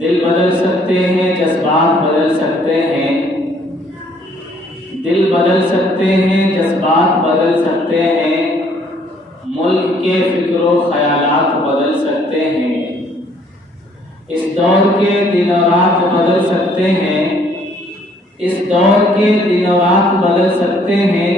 دل بدل سکتے ہیں، جذبات بدل سکتے ہیں، دل بدل سکتے ہیں، جذبات بدل سکتے ہیں، ملک کے فکر و خیالات بدل سکتے ہیں، اس دور کے دن و رات بدل سکتے ہیں، اس دور کے دن و رات بدل سکتے ہیں،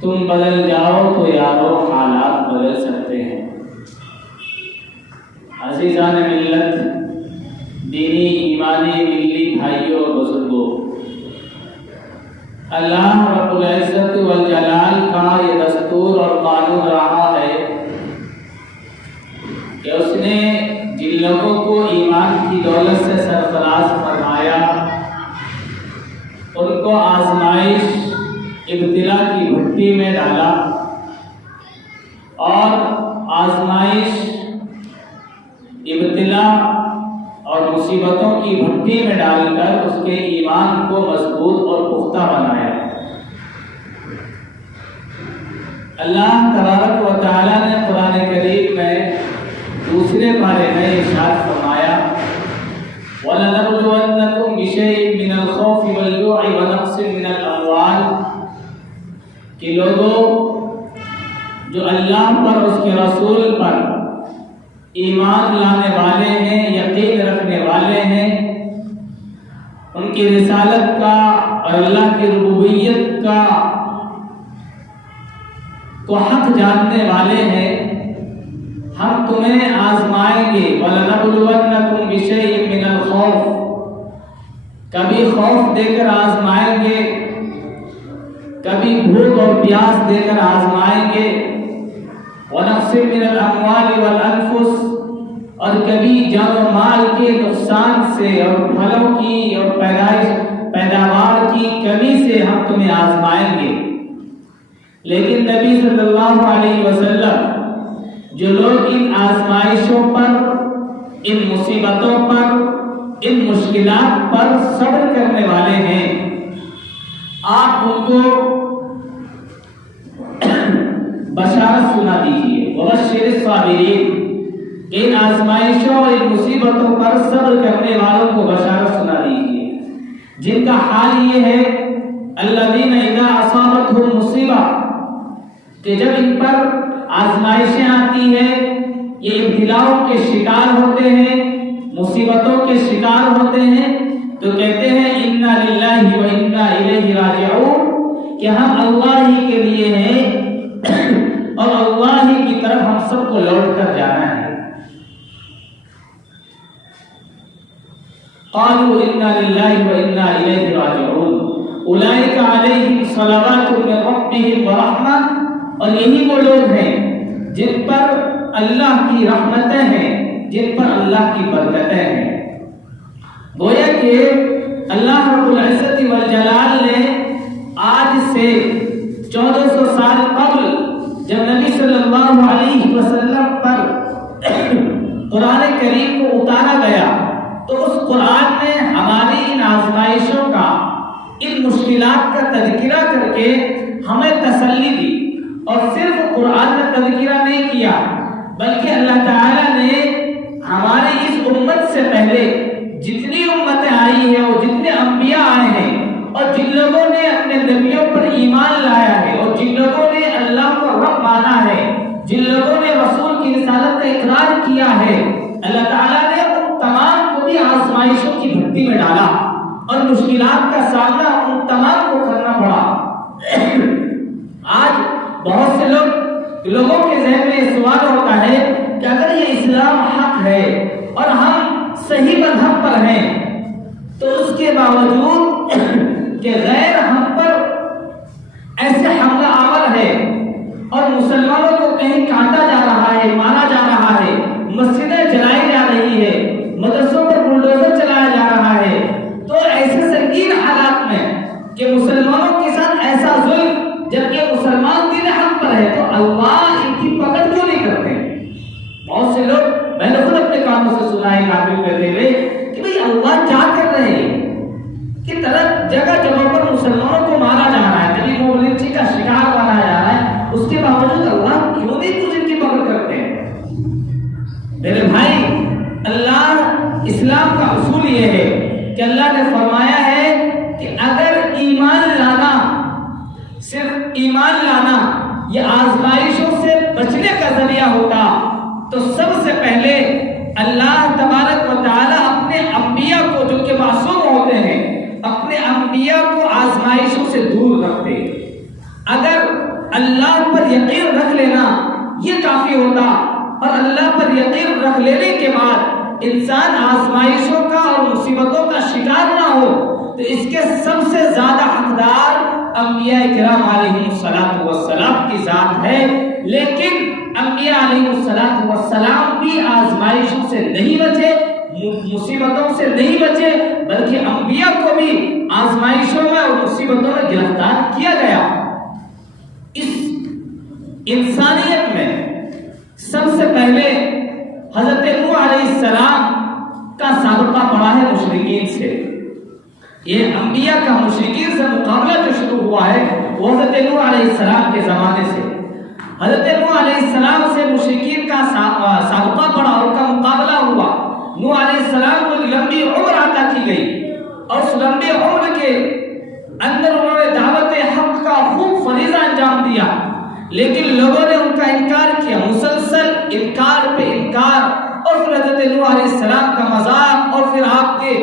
تم بدل جاؤ تو یارو حالات بدل سکتے ہیں۔ عزیزان ملت، دینی ایمانی ملی بھائیوں اور بزرگوں، اللہ رب العزت والجلال کا یہ دستور اور قانون رہا ہے کہ اس نے جن لوگوں کو ایمان کی دولت سے سرفراز فرمایا ان کو آزمائش ابتلا کی بھٹی میں ڈالا اور آزمائش ابتلا اور مصیبتوں کی بھٹی میں ڈال کر اس کے ایمان کو مضبوط اور پختہ بنایا۔ اللہ تبارک و تعالیٰ نے قرآن کریم میں دوسرے پارے میں ارشاد فرمایا وَلَنَبْلُوَنَّكُمْ بِشَيْءٍ مِّنَ الْخَوْفِ وَالْجُوعِ وَنَقْصٍ مِّنَ الْأَمْوَالِ کہ لوگوں جو اللہ پر اس کے رسول پر ایمان لانے والے ہیں، یقین رکھنے والے ہیں، ان کی رسالت کا اور اللہ کی ربوبیت کا کو حق جاننے والے ہیں، ہم تمہیں آزمائیں گے۔ وَلَنَبْلُوَنَّكُمْ بِشَيْءٍ مِّنَ الْخَوْفِ کبھی خوف دے کر آزمائیں گے، کبھی بھوک اور پیاس دے کر آزمائیں گے، وَنَقْصٍ مِّنَ الْأَمْوَالِ وَالْأَنفُسِ اور کبھی جان و مال کے نقصان سے اور پھلوں کی اور پیداوار کی کمی سے ہم تمہیں آزمائیں گے۔ لیکن نبی صلی اللہ علیہ وسلم جو لوگ ان آزمائشوں پر، ان مصیبتوں پر، ان مشکلات پر صبر کرنے والے ہیں، آپ ان کو بشارت سنا دیجیے وبشر الصابرین کہ ان آزمائشوں اور ان مصیبتوں پر صبر کرنے والوں کو بشارت سنا دیجیے جن کا حال یہ ہے الذین اذا اصابتهم مصیبہ کہ جب ان پر آزمائشیں آتی ہیں، یہ ابتلاؤں کے شکار ہوتے ہیں، مصیبتوں کے شکار ہوتے ہیں، تو کہتے ہیں انا للہ و انا الیہ راجعون کہ ہم اللہ ہی کے لیے ہیں اور اللہ ہی کی طرف ہم سب کو لوٹ کر جانا ہے۔ قالوا انا للہ و انا الیہ راجعون اولئک علیہم صلوات من ربہم ورحمہ اور یہی وہ لوگ ہیں جن پر اللہ کی رحمتیں ہیں، جن پر اللہ کی برکتیں ہیں۔ گویا کہ اللہ رب العزت والجلال نے آج سے 1400 سال قبل جب نبی صلی اللہ علیہ وسلم پر قرآن کریم کو اتارا گیا تو اس قرآن میں ہماری ان آزمائشوں کا، ان مشکلات کا تذکرہ کر کے ہمیں تسلی دی، اور صرف قرآن میں تذکرہ نہیں کیا بلکہ اللہ تعالیٰ نے ہماری اس امت سے پہلے جتنی امتیں آئی ہیں اور جتنے انبیاء آئے ہیں اور جن لوگوں نے اپنے نبیوں پر ایمان لایا ہے اور جن لوگوں نے اللہ کو رب مانا ہے، جن لوگوں نے رسول کی رسالت کا اقرار کیا ہے، اللہ تعالیٰ نے ان تمام کو بھی آزمائشوں کی بھٹی میں ڈالا اور مشکلات کا سامنا ان تمام کو کرنا پڑا۔ آج بہت سے لوگوں کے ذہن میں یہ سوال ہوتا ہے کہ اگر یہ اسلام حق ہے اور ہم صحیح مذہب پر ہیں تو اس کے باوجود کہ غیر ہم پر ایسے حملہ آور ہے اور مسلمانوں کو کہیں کاٹا جا رہا ہے، مارا جا رہا ہے، مسجدیں جلائی جا رہی ہے، مدرسوں پر بلڈوزر چلایا جا رہا ہے، تو ایسے سنگین حالات میں کہ مسلمانوں کے ساتھ ایسا ظلم جبکہ مسلمان دین حق پر ہے تو اللہ ان کی پکڑ کیوں نہیں کرتے؟ بہت سے لوگ میں نے خود اپنے کانوں سے سنا ہے کافی کہتے ہوئے کہ بھئی اللہ کیا کر رہے ہیں کہ طرح جگہ جگہ پر مسلمانوں کو مارا جا رہا ہے، نبی مومنچی کا شکار بنایا جا رہا ہے، اس کے باوجود اللہ کیوں نہیں کچھ ان کی پکڑ کرتے ہیں؟ میرے بھائی، اللہ اسلام کا اصول یہ ہے کہ اللہ نے فرمایا ہے کہ اگر ایمان لانا، صرف ایمان لانا یہ آزمائشوں سے بچنے کا ذریعہ ہوتا تو سب سے پہلے اللہ تبارک و تعالی اپنے انبیاء کو، جو کہ معصوم ہوتے ہیں، اپنے انبیاء کو آزمائشوں سے دور رکھتے۔ اگر اللہ پر یقین رکھ لینا یہ کافی ہوتا، اور اللہ پر یقین رکھ لینے کے بعد انسان آزمائشوں کا اور مصیبتوں کا شکار نہ ہو تو اس کے سب سے زیادہ حقدار انبیاء کرام علیہ السلام کی ذات ہے۔ لیکن انبیاء علیہ السلام بھی آزمائشوں سے نہیں بچے، مصیبتوں سے نہیں بچے، بلکہ انبیاء کو بھی آزمائشوں میں اور مصیبتوں میں گرفتار کیا گیا۔ اس انسانیت میں سب سے پہلے حضرت نوح علیہ السلام کا سابقہ پڑا ہے مشرکین سے۔ یہ انبیاء کا مشرکین سے مقابلہ جو شروع ہوا ہے وہ حضرت نوح علیہ السلام کے زمانے سے۔ حضرت نوح علیہ السلام سے مشرکین کا سابقہ پڑا اور ان کا مقابلہ ہوا۔ نوح علیہ السلام کو لمبی عمر عطا کی گئی، اور اس لمبی عمر کے اندر انہوں نے دعوت حق کا خوب فریضہ انجام دیا، لیکن لوگوں نے ان کا انکار کیا، مسلسل انکار پہ انکار، اور پھر حضرت نوح علیہ السلام کا مذاق، اور پھر آپ کے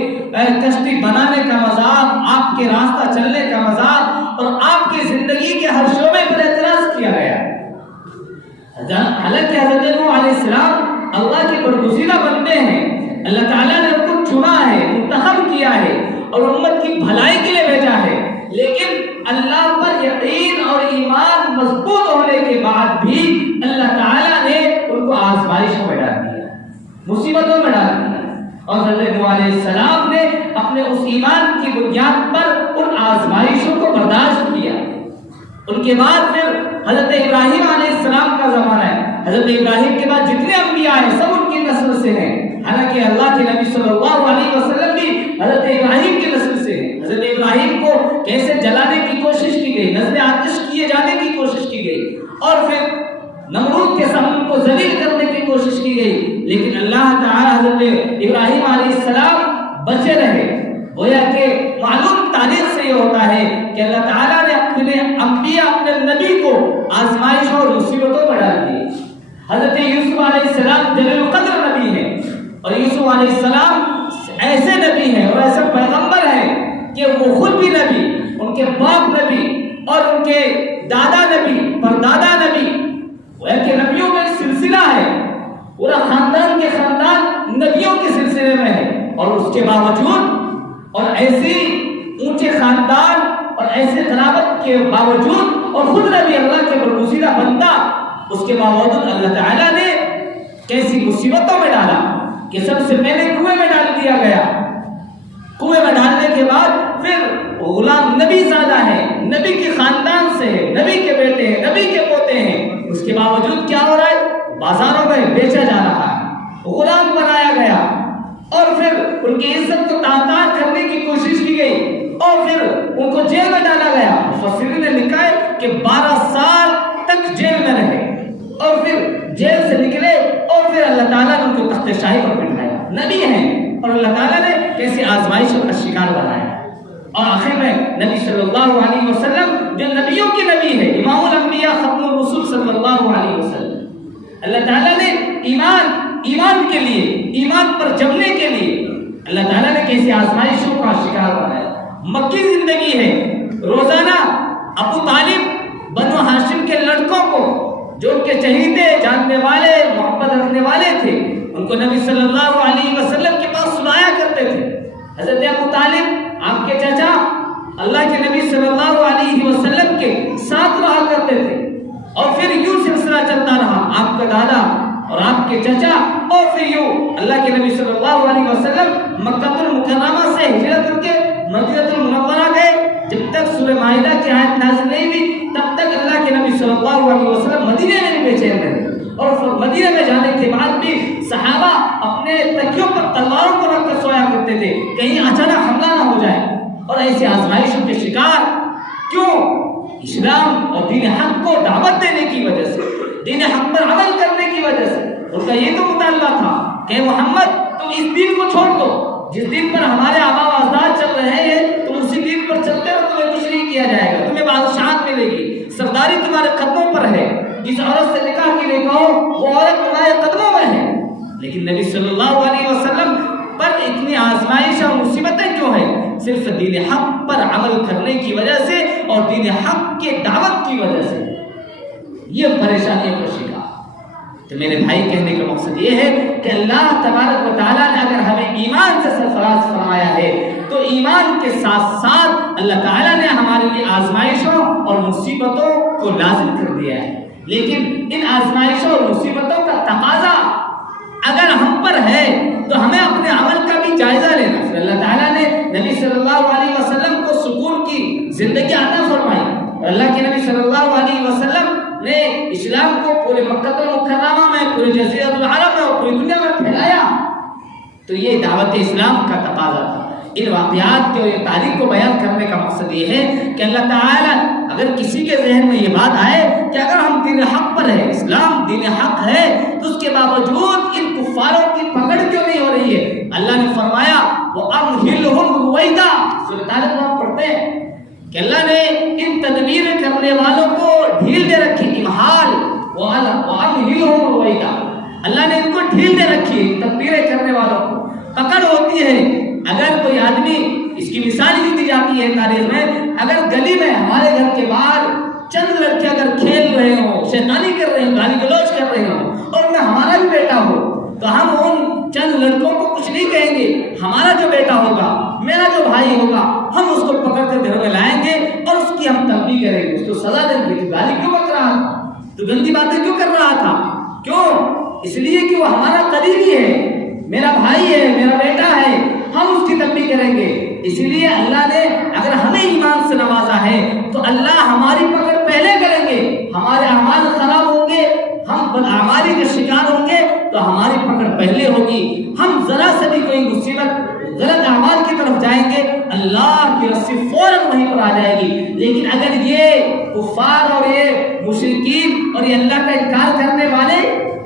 کشتی بنانے کا مذاق، آپ کے راستہ چلنے کا مذاق، اور آپ کی زندگی کے ہر شعبے پر اعتراض کیا گیا۔ حالانکہ حضرت نوح علیہ السلام اللہ کے برگزیدہ بندے ہیں، اللہ تعالیٰ نے ان کو چنا ہے، منتخب کیا ہے اور امت کی بھلائی کے لیے بھیجا ہے، لیکن اللہ پر یقین اور ایمان مضبوط ہونے کے بعد بھی اللہ تعالیٰ نے ان کو آزمائشوں میں ڈال دیا، مصیبتوں میں ڈال دیا، اور حضرت نوح علیہ السلام نے اپنے اس ایمان کی بنیاد پر ان آزمائشوں کو برداشت کیا۔ ان کے بعد پھر حضرت ابراہیم علیہ السلام کا زمانہ ہے۔ حضرت ابراہیم کے بعد جتنے انبیاء ہیں سب ان کی نسل سے ہیں، حالانکہ اللہ کے نبی صلی اللہ علیہ وسلم بھی حضرت ابراہیم کی نسل سے ہیں۔ حضرت ابراہیم کو کیسے جلانے کی کوشش کی گئی، نذر آتش کیے جانے کی کوشش کی گئی، اور پھر نمرود کے سامنے کو ذلیل کرنے کی کوشش کی گئی، لیکن اللہ تعالی حضرت ابراہیم علیہ السلام بچے رہے۔ گویا کہ معلوم تاریخ سے یہ ہوتا ہے کہ اللہ تعالیٰ نے اپنے انبیاء، اپنے نبی کو آزمائشوں اور مصیبتوں میں ڈال دی۔ حضرت یوسف علیہ السلام جلیل القدر نبی ہیں، اور یوسف علیہ السلام ایسے نبی ہیں اور ایسے پیغمبر ہیں کہ وہ خود بھی نبی، ان کے باپ نبی، اور ان کے دادا نبی، پردادا نبی، وہ کہ نبیوں کا ایک سلسلہ ہے، پورا خاندان کے خاندان نبیوں کے سلسلے میں ہے، اور اس کے باوجود اور ایسی اونچے خاندان اور ایسے خلافت کے باوجود اور خود نبی اللہ کے برگزیدہ بندہ، اس کے باوجود اللہ تعالیٰ نے کیسی مصیبتوں میں ڈالا کہ سب سے پہلے کنویں میں ڈال دیا گیا۔ کنویں میں ڈالنے کے بعد پھر غلام نبی زادہ ہے، نبی کے خاندان سے ہے، نبی کے بیٹے ہیں، نبی کے پوتے ہیں، اس کے باوجود کیا ہو رہا ہے؟ بازاروں میں بیچا جا رہا ہے، غلام بنایا گیا، اور پھر ان کی عزت کو تاطار کرنے کی کوشش کی گئی، اور پھر ان کو جیل میں ڈالا گیا۔ مفسرین نے لکھا ہے کہ 12 سال تک جیل میں رہے، اور پھر جیل سے نکلے، اور پھر اللہ تعالیٰ نے ان کو تخت شاہی پر بٹھایا۔ نبی ہیں اور اللہ تعالیٰ نے کیسے آزمائشوں کا شکار بنایا، اور آخر میں نبی صلی اللہ علیہ وسلم جو نبیوں کے نبی ہے، امام الانبیاء ختم الرسول صلی اللہ علیہ وسلم، اللہ تعالیٰ نے ایمان کے لیے، ایمان پر جمنے کے لیے اللہ تعالیٰ نے کیسے آزمائشوں کا شکار بنایا۔ مکی زندگی ہے، روزانہ ابو طالب بنو ہاشم کے لڑکوں کو جو ان کے چہیتے، جاننے والے، محبت رکھنے والے تھے، ان کو نبی صلی اللہ علیہ وسلم کے پاس سنایا کرتے تھے۔ حضرت ابو طالب آپ کے چچا اللہ کے نبی صلی اللہ علیہ وسلم کے ساتھ رہا کرتے تھے، اور پھر یوں سلسلہ چلتا رہا، آپ کا دادا اور آپ کے چچا، اور پھر یوں اللہ کے نبی صلی اللہ علیہ وسلم مکہ المکرمہ سے ہجرت کر کے مدینہ المنورہ گئے۔ جب تک سورہ مائدہ کی آیت نازل نہیں ہوئی تب تک اللہ کے نبی صلی اللہ علیہ وسلم مدینے میں بھی بے چین رہے، اور مدینے میں جانے کے بعد بھی صحابہ اپنے تکیوں پر تلواروں کو رکھ کر سویا کرتے تھے، کہیں اچانک حملہ نہ ہو جائے، اور ایسی آزمائشوں کے شکار کیوں؟ اسلام اور دین حق کو دعوت دینے کی وجہ سے، دین حق پر عمل کرنے کی وجہ سے۔ ان کا یہ تو مطالبہ تھا کہ محمد تم اس دین کو چھوڑ دو، جس دین پر ہمارے آبا و اجداد چل رہے ہیں تم اسی دین پر چلتے ہو، تمہیں کچھ نہیں کیا جائے گا، تمہیں بادشاہت ملے گی، سرداری تمہارے قدموں پر ہے، جس عورت سے نکاح کے لیے کہو وہ عورت تمہارے قدموں میں ہے۔ لیکن نبی صلی اللہ علیہ وسلم پر اتنی آزمائش اور مصیبتیں کیوں ہیں؟ صرف دین حق پر عمل کرنے کی وجہ سے اور دین حق کے دعوت کی وجہ سے یہ پریشانیوں کا شکار۔ تو میرے بھائی کہنے کا مقصد یہ ہے کہ اللہ تبارک و تعالیٰ نے اگر ہمیں ایمان سے سرفراز فرمایا ہے تو ایمان کے ساتھ ساتھ اللہ تعالیٰ نے ہمارے لیے آزمائشوں اور مصیبتوں کو لازم کر دیا ہے، لیکن ان آزمائشوں اور مصیبتوں کا تقاضا اگر ہم پر ہے تو ہمیں اپنے عمل کا بھی جائزہ لینا۔ پھر اللہ تعالیٰ نے نبی صلی اللہ علیہ وسلم کو سکون کی زندگی عطا فرمائی، اور اللہ کے نبی صلی اللہ علیہ وسلم نے اسلام کو پورے مکہ المکرمہ میں، پورے جزیرۃ العرب میں اور پوری دنیا میں پھیلایا، تو یہ دعوت اسلام کا تقاضا تھا۔ ان واقعات کے اور یہ تاریخ کو بیان کرنے کا مقصد یہ ہے کہ اللہ تعالیٰ اگر کسی کے ذہن میں یہ بات آئے کہ اگر ہم دین حق پر ہے، اسلام دین حق ہے، تو اس کے باوجود ان کفاروں کی پکڑ کیوں نہیں ہو رہی ہے؟ اللہ نے فرمایا وَأَمْهِلْهُمْ رُوَيْدًا، سورۃ طارق میں ہم پڑھتے ہیں کہ اللہ نے ان تدبیر کرنے والوں کو ڈھیل دے رکھی، امہال وَأَمْهِلْهُمْ رُوَيْدًا، اللہ نے ان کو ڈھیل دے رکھی، تدبیریں کرنے والوں کو پکڑ ہوتی ہے۔ اگر کوئی آدمی، اس کی مثال بھی دی جاتی ہے تاریخ میں، اگر گلی میں ہمارے گھر کے باہر چند لڑکے اگر کھیل رہے ہوں، شیطانی کر رہے ہوں، گالی گلوچ کر رہے ہوں، اور میں ہمارا بھی بیٹا ہو تو ہم ان چند لڑکوں کو کچھ نہیں کہیں گے، ہمارا جو بیٹا ہوگا، میرا جو بھائی ہوگا، ہم اس کو پکڑ کر گھر میں لائیں گے اور اس کی ہم تنبیہ کریں گے، اس کو سزا دیں گے۔ تو گالی کیوں بک رہا تھا؟ تو گندی باتیں کیوں کر رہا تھا؟ کیوں؟ اس لیے کہ وہ ہمارا قریبی ہے، میرا بھائی ہے، میرا بیٹا ہے، ہم اس کی تنبیہ کریں گے۔ اس لیے اللہ نے اگر ہمیں ایمان سے نوازا ہے تو اللہ ہماری پکڑ پہلے کریں گے، ہمارے اعمال خراب ہوں گے، ہم بدعمالی کے شکار ہوں گے تو ہماری پکڑ پہلے ہوگی، ہم ذرا سے بھی کوئی مصیبت غلط اعمال کی طرف جائیں گے، اللہ کی رسی فوراً وہیں پر آ جائے گی۔ لیکن اگر یہ کفار اور یہ مشرکین اور یہ اللہ کا انکار کرنے والے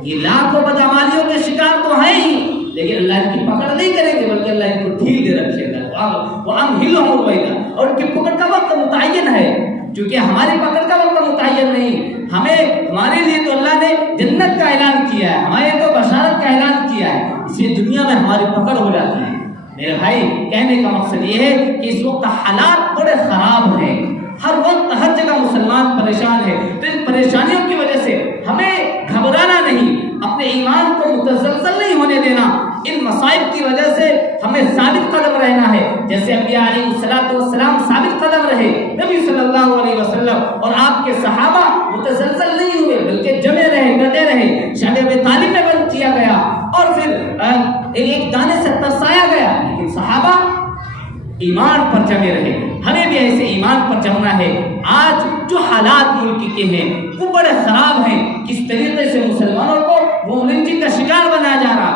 یہ لاکھوں بدعمالیوں کے شکار تو ہیں ہی، لیکن اللہ ان کی پکڑ نہیں کریں گے، بلکہ اللہ ان کو ڈھیل دے رکھے گا، وَأَمْهِلْهُمْ رُوَيْدًا، اور ان کی پکڑ کا وقت متعین ہے، کیونکہ ہماری پکڑ کا وقت متعین نہیں، ہمارے لیے تو اللہ نے جنت کا اعلان کیا ہے، ہمارے تو بشارت کا اعلان کیا ہے، اس لیے دنیا میں ہماری پکڑ ہو جاتی ہے۔ میرے بھائی کہنے کا مقصد یہ ہے کہ اس وقت حالات بڑے خراب ہیں، ہر وقت ہر جگہ مسلمان پریشان ہے، تو ان پریشانیوں کی وجہ سے ہمیں گھبرانا نہیں، اپنے ایمان کو متزلزل نہیں ہونے دینا، ان مصائب کی وجہ سے ہمیں ثابت قدم رہنا ہے، جیسے انبیاء علیہ السلام ثابت قدم رہے، نبی صلی اللہ علیہ وسلم اور آپ کے صحابہ متزلزل نہیں ہوئے بلکہ جمے رہے، ڈٹے رہے، شاید ابی طالب میں بند کیا گیا اور پھر ایک دانے سے ترسایا گیا، لیکن صحابہ ایمان پر جمے رہے۔ ہمیں بھی ایسے ایمان پر جمنا ہے۔ آج جو حالات ملک کے ہیں وہ بڑے خراب ہیں، کس طریقے سے مسلمانوں کو مومنجی کا شکار بنایا جا رہا،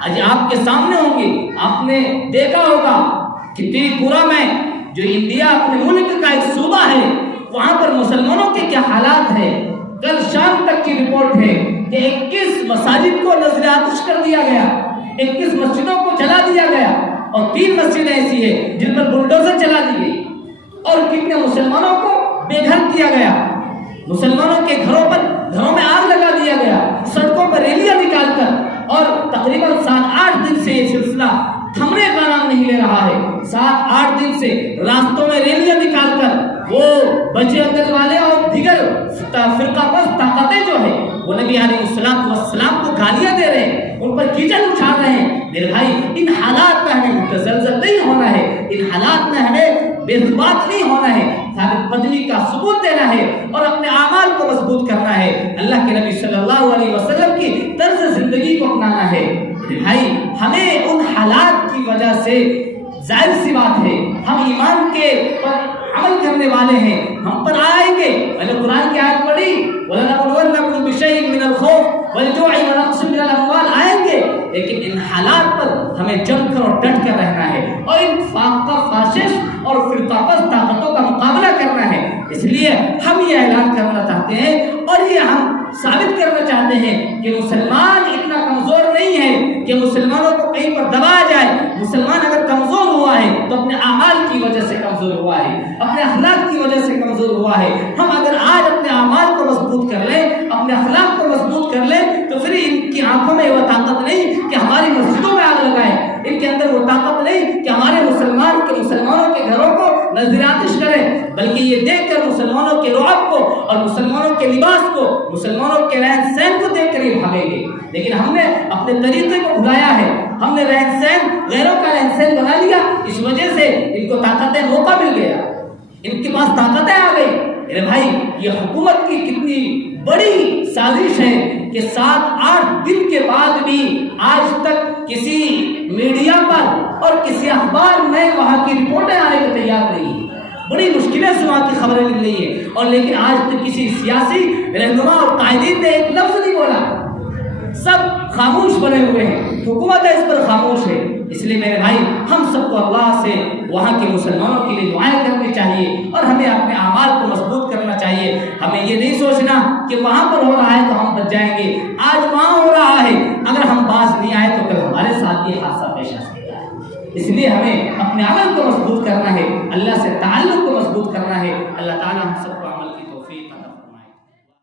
اور آپ کے سامنے ہوں گے، آپ نے دیکھا ہوگا کہ تریپورہ میں جو انڈیا اپنے ملک کا ایک صوبہ ہے، وہاں پر مسلمانوں کے کیا حالات ہیں۔ کل شام تک کی رپورٹ ہے کہ 21 مساجد کو نظر آتش کر دیا گیا، 21 مسجدوں کو جلا دیا گیا، اور 3 مسجدیں ایسی ہیں جن پر بلڈوزر چلا دی گئی، اور کتنے مسلمانوں کو بے گھر کیا گیا، مسلمانوں کے گھروں میں آگ لگا دیا گیا، سڑکوں پر ریلیاں نکال کر، اور تقریباً 7-8 دن سے یہ سلسلہ تھمنے کا نام نہیں لے رہا ہے۔ 7-8 دن سے راستوں میں ریلیاں نکال کر وہ بجرنگ دل والے اور دیگر فرقہ پرست طاقتیں جو ہیں وہ نبی علیہ السلام کو گالیاں دے رہے ہیں، ان پر کیچڑ اچھال رہے ہیں۔ میرے بھائی ان حالات میں ہمیں متزلزل نہیں ہونا ہے، ان حالات میں ہمیں بے ثبات نہیں ہونا ہے، ثابت قدمی کا ثبوت دینا ہے اور اپنے اعمال کو مضبوط کرنا ہے، اللہ کے نبی صلی اللہ علیہ وسلم کی طرز زندگی کو اپنانا ہے۔ میرے بھائی ہمیں ان حالات کی وجہ سے ظاہر سی بات ہے ہم ایمان کے پر عمل کرنے والے ہیں، ہم پر آئیں گے، میں نے قرآن کی آیت پڑھی وَلَنَبْلُوَنَّكُمْ بِشَيْءٍ مِّنَ الْخَوْفِ وَالْجُوعِ وَنَقْصٍ مِّنَ الْأَمْوَالِ آئیں گے، لیکن ان حالات پر ہمیں جم کر اور ڈٹ کر رہنا ہے اور ان فاشش اور فرقہ پرست طاقتوں کا مقابلہ کرنا ہے۔ اس لیے ہم یہ اعلان کرنا چاہتے ہیں اور یہ ہم ثابت کرنا چاہتے ہیں کہ مسلمان اتنا کمزور نہیں ہے کہ مسلمانوں کو کہیں پر دبایا جائے. مسلمان اگر کمزور ہوا ہے تو اپنے اعمال کی وجہ سے کمزور ہوا ہے, اپنے اخلاق کی وجہ سے کمزور ہوا ہے. ہم اگر آج اپنے اعمال کو مضبوط کر لیں, اپنے اخلاق کو مضبوط کر لیں, تو پھر ان کی آنکھوں میں وہ طاقت نہیں کہ ہماری مسجدوں میں آگ لگائے, ان کے اندر وہ طاقت نہیں کہ ہمارے مسلمانوں کے گھروں کو نظر آتش کرے, بلکہ یہ دیکھ کر مسلمانوں کے رعب کو اور مسلمانوں کے لباس کو, مسلمانوں کے رہن سہن کو دیکھ کر یہ بھاگیں گے. لیکن ہم نے اپنے طریقے کو بھلایا ہے, ہم نے رہن سہن غیروں کا رہن سہن بنا لیا, اس وجہ سے ان کو طاقتیں موقع مل گیا, ان کے پاس طاقتیں آ گئی. میرے بھائی, یہ حکومت کی کتنی بڑی سازش ہے کہ 7-8 دن کے بعد بھی آج تک کسی میڈیا پر اور کسی اخبار میں وہاں کی رپورٹیں آنے کو تیار نہیں. بڑی مشکلیں سے وہاں کی خبریں مل رہی ہے, اور لیکن آج تک کسی سیاسی رہنما اور قائدین نے ایک لفظ نہیں بولا. سب خاموش بنے ہوئے ہیں, حکومت ہے اس پر خاموش ہے. اس لیے میرے بھائی, ہم سب کو اللہ سے وہاں کے مسلمانوں کے لیے دعائیں کرنی چاہیے, اور ہمیں اپنے اعمال کو مضبوط کرنا چاہیے. ہمیں یہ نہیں سوچنا کہ وہاں پر ہو رہا ہے تو ہم بچ جائیں گے. آج وہاں ہو رہا ہے, اگر ہم باز نہیں آئے تو کل ہمارے ساتھ یہ حادثہ پیش آ سکتا ہے. اس لیے ہمیں اپنے عمل کو مضبوط کرنا ہے, اللہ سے تعلق کو مضبوط کرنا ہے. اللہ تعالیٰ ہم سب کو عمل کی